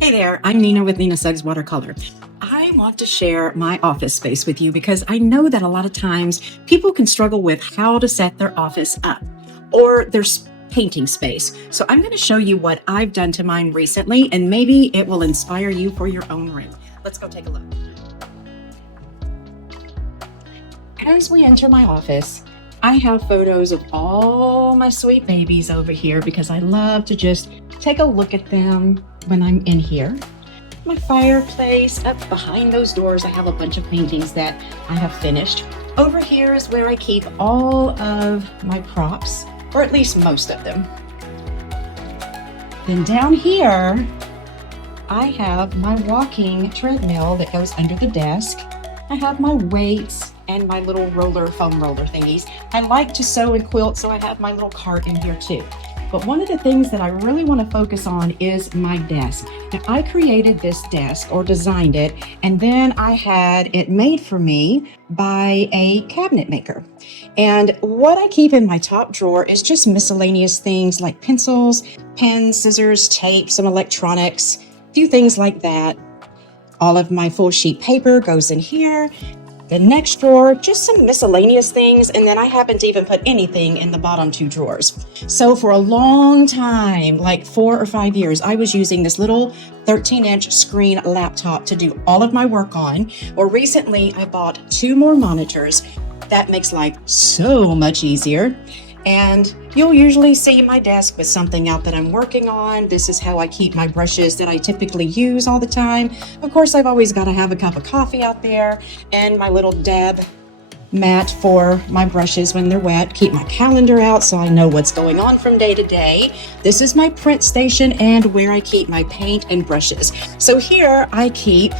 Hey there, I'm Nina with Nina Suggs Watercolor. I want to share my office space with you because I know that a lot of times people can struggle with how to set their office up or their painting space. So I'm going to show you what I've done to mine recently, and maybe it will inspire you for your own room. Let's go take a look. As we enter my office, I have photos of all my sweet babies over here because I love to just take a look at them when I'm in here. My fireplace, up behind those doors, I have a bunch of paintings that I have finished. Over here is where I keep all of my props, or at least most of them. Then down here, I have my walking treadmill that goes under the desk. I have my weights and my little foam roller thingies. I like to sew and quilt, so I have my little cart in here too. But one of the things that I really want to focus on is my desk. Now, I created this desk or designed it, and then I had it made for me by a cabinet maker. And what I keep in my top drawer is just miscellaneous things like pencils, pens, scissors, tape, some electronics, a few things like that. All of my full sheet paper goes in here. The next drawer, just some miscellaneous things, and then I haven't even put anything in the bottom two drawers. So for a long time, like 4 or 5 years, I was using this little 13-inch screen laptop to do all of my work on. Or recently, I bought 2 more monitors. That makes life so much easier. And you'll usually see my desk with something out that I'm working on. This is how I keep my brushes that I typically use all the time. Of course, I've always got to have a cup of coffee out there and my little dab mat for my brushes when they're wet. Keep my calendar out so I know what's going on from day to day. This is my print station and where I keep my paint and brushes. So here I keep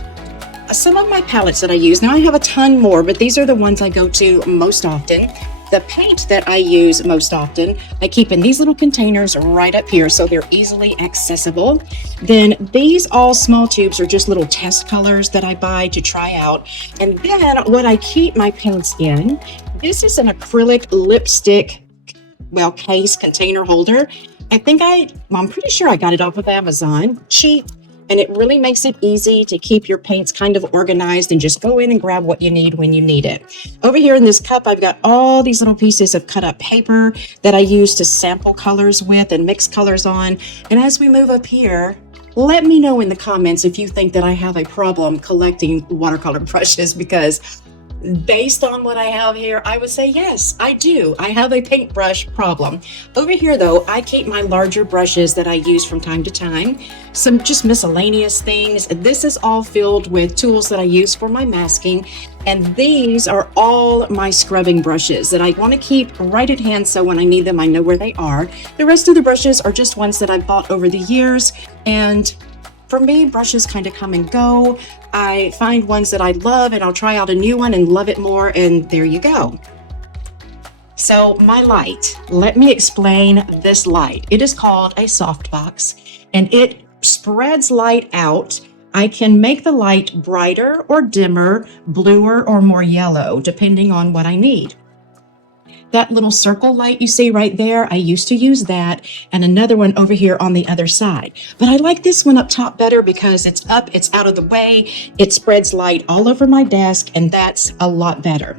some of my palettes that I use. Now I have a ton more, but these are the ones I go to most often. The paint that I use most often, I keep in these little containers right up here so they're easily accessible. Then these all small tubes are just little test colors that I buy to try out. And then what I keep my paints in, this is an acrylic lipstick, case container holder. I'm pretty sure I got it off of Amazon, cheap. And it really makes it easy to keep your paints kind of organized and just go in and grab what you need when you need it. Over here in this cup, I've got all these little pieces of cut up paper that I use to sample colors with and mix colors on. And as we move up here, let me know in the comments if you think that I have a problem collecting watercolor brushes, because based on what I have here, I would say yes, I do. I have a paintbrush problem. Over here though, I keep my larger brushes that I use from time to time, some just miscellaneous things. This is all filled with tools that I use for my masking, and these are all my scrubbing brushes that I want to keep right at hand so when I need them, I know where they are. The rest of the brushes are just ones that I've bought over the years, and for me, brushes kind of come and go. I find ones that I love and I'll try out a new one and love it more, and there you go. So my light, let me explain this light. It is called a softbox and it spreads light out. I can make the light brighter or dimmer, bluer or more yellow, depending on what I need. That little circle light you see right there, I used to use that, and another one over here on the other side. But I like this one up top better because it's up, it's out of the way, it spreads light all over my desk, and that's a lot better.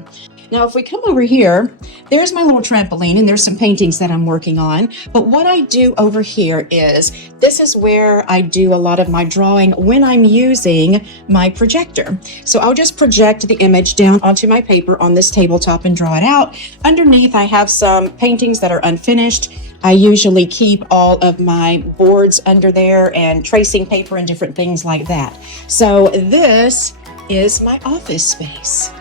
Now, if we come over here, there's my little trampoline, and there's some paintings that I'm working on. But what I do over here is, this is where I do a lot of my drawing when I'm using my projector. So I'll just project the image down onto my paper on this tabletop and draw it out. Underneath, I have some paintings that are unfinished. I usually keep all of my boards under there and tracing paper and different things like that. So this is my office space.